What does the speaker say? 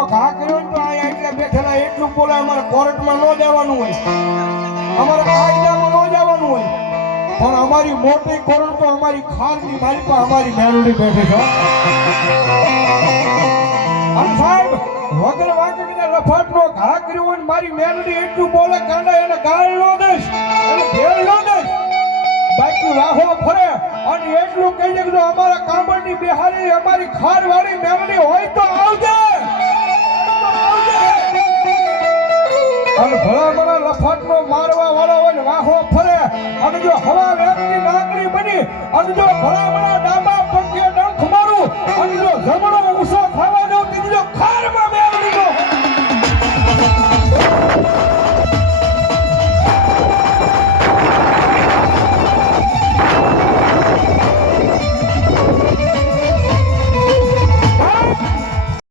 નો ઘા કર્યો ને તો અહીંયા એટલે બેઠેલા એટલું બોલે અમારે કોર્ટમાં ન જવાનું હોય, અમારે કાયદામાં ન જવાનું હોય, પણ અમારી મોટી કોર્ટ તો અમારી ખાનની માલિકા અમારી મેલડી બેઠી છે. અને સાહેબ વગર વાંકડીને લફાટનો ઘા કર્યો હોય ને મારી મેલડી એટલું બોલે કાંડા એને ગાળ ન દઈશ, એને ભેળ ન દઈશ, બાકી વાહો ફરે અને એટલું કહી દે કે જો અમારા કામળની બિહારી અમારી ખારવાળી મેલડી હોય તો આવજે. અને ભલા ભલા લફાટનો મારવા વાળો હોય ને વાહો ફરે અને જો હવા વેગની નાગરી બની અને જો ભલા ભલા ડાબા પંખે ડંખ મારું અને જો જમણો ઉસો